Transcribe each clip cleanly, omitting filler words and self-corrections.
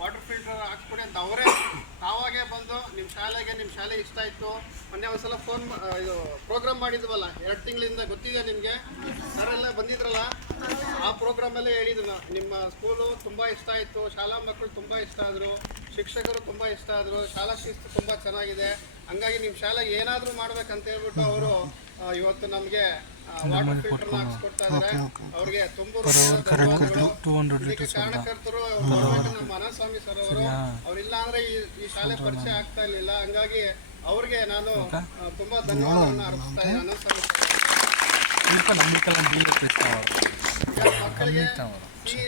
Water filter ಹಾಕ್ಸ್ಕೊಡಿ ಅಂತ ಅವರೇ ತಾವಾಗೇ ಬಂದು ನಿಮ್ಮ ಶಾಲೆ ಇಷ್ಟ ಆಯಿತು. ಮೊನ್ನೆ ಒಂದ್ಸಲ ಇದು ಪ್ರೋಗ್ರಾಮ್ ಮಾಡಿದ್ವಲ್ಲ 2 ತಿಂಗಳಿಂದ, ಗೊತ್ತಿದೆ ನಿಮಗೆ, ಸರೆಲ್ಲ ಬಂದಿದ್ರಲ್ಲ, ಆ ಪ್ರೋಗ್ರಾಮಲ್ಲೇ ಹೇಳಿದ್ರು ನಿಮ್ಮ ಸ್ಕೂಲು ತುಂಬ ಇಷ್ಟ ಆಯಿತು, ಶಾಲಾ ಮಕ್ಕಳು ತುಂಬ ಇಷ್ಟ ಆದರು, ಶಿಕ್ಷಕರು ತುಂಬ ಇಷ್ಟ ಆದರು, ಶಾಲಾ ಶಿಸ್ತು ತುಂಬ ಚೆನ್ನಾಗಿದೆ, ಹಂಗಾಗಿ ನಿಮ್ಮ ಶಾಲೆಗೆ ಏನಾದರೂ ಮಾಡ್ಬೇಕಂತ ಹೇಳ್ಬಿಟ್ಟು ಅವರು ಇವತ್ತು ನಮಗೆ ವಾಟರ್ ಫಿಲ್ಟರ್ನ ಹಾಕ್ಸ್ಕೊಡ್ತಾ ಇದ್ದಾರೆ. ಅವ್ರಿಗೆ ತುಂಬ ಕಾರಣಕರ್ತರು ನಮ್ಮ ಅನಂತಸ್ವಾಮಿ ಸರ್ ಅವರು. ಅವರಿಲ್ಲ ಅಂದರೆ ಈ ಶಾಲೆ ಪರಿಚಯ ಆಗ್ತಾ ಇರಲಿಲ್ಲ. ಹಂಗಾಗಿ ಅವ್ರಿಗೆ ನಾನು ತುಂಬ ಧನ್ಯವಾದವನ್ನು ಅರ್ಪಿಸ್ತಾ ಇದ್ದೀನಿ. ಅನಂತಸ್ವಾಮಿ ಮಕ್ಕಳಿಗೆ ಈ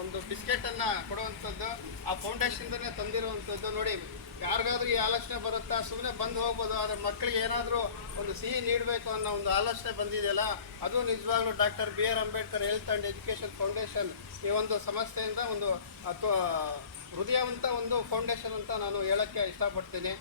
ಒಂದು ಬಿಸ್ಕೆಟನ್ನು ಕೊಡುವಂಥದ್ದು ಆ ಫೌಂಡೇಶನ್ದನೇ ತಂದಿರುವಂಥದ್ದು. ನೋಡಿ, ಯಾರಿಗಾದ್ರೂ ಈ ಆಲೋಚನೆ ಬರುತ್ತಾ? ಸುಮ್ಮನೆ ಬಂದು ಹೋಗ್ಬೋದು, ಆದರೆ ಮಕ್ಕಳಿಗೆ ಏನಾದರೂ ಒಂದು ಸಿಹಿ ನೀಡಬೇಕು ಅನ್ನೋ ಒಂದು ಆಲೋಚನೆ ಬಂದಿದೆಯಲ್ಲ, ಅದು ನಿಜವಾಗ್ಲೂ doctor BR Ambedkar health and education foundation ಈ ಒಂದು ಸಂಸ್ಥೆಯಿಂದ ಒಂದು ಹೃದಯವಂತ ಒಂದು ಫೌಂಡೇಶನ್ ಅಂತ ನಾನು ಹೇಳೋಕ್ಕೆ ಇಷ್ಟಪಡ್ತೀನಿ.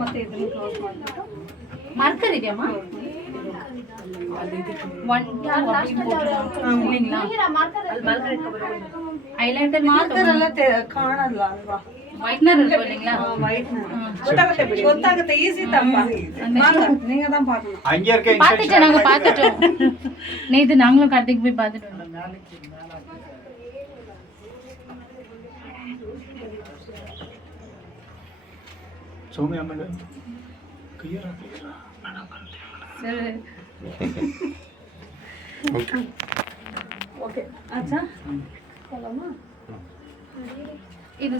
ಮತ್ತೆ ಇದನ್ನು ಕ್ಲೋಸ್ ಮಾಡಿಬಿಟ್ಟು ಮಾರ್ಕರ್ ಇದೆಯಮ್ಮ, ಐಲೈನರ್ ಮಾರ್ಕರ್ ಎಲ್ಲ ಕಾಣಲ್ಲ ಅಲ್ವಾ? ವೈಟ್ನರ್ ಗೊತ್ತಾಗುತ್ತೆ, ಈಸಿ தப்பா நீங்க தான் பார்க்கணும். அங்க இருக்க பார்த்துட்டு நாங்க பார்த்துட்டோம், நேத்து நாங்களும் கடத்திக்கு போய் பார்த்துட்டோம். சோமியா மேடம் கிளியரா சரி ஓகே ஓகே. अच्छा चलो ना, ಇದು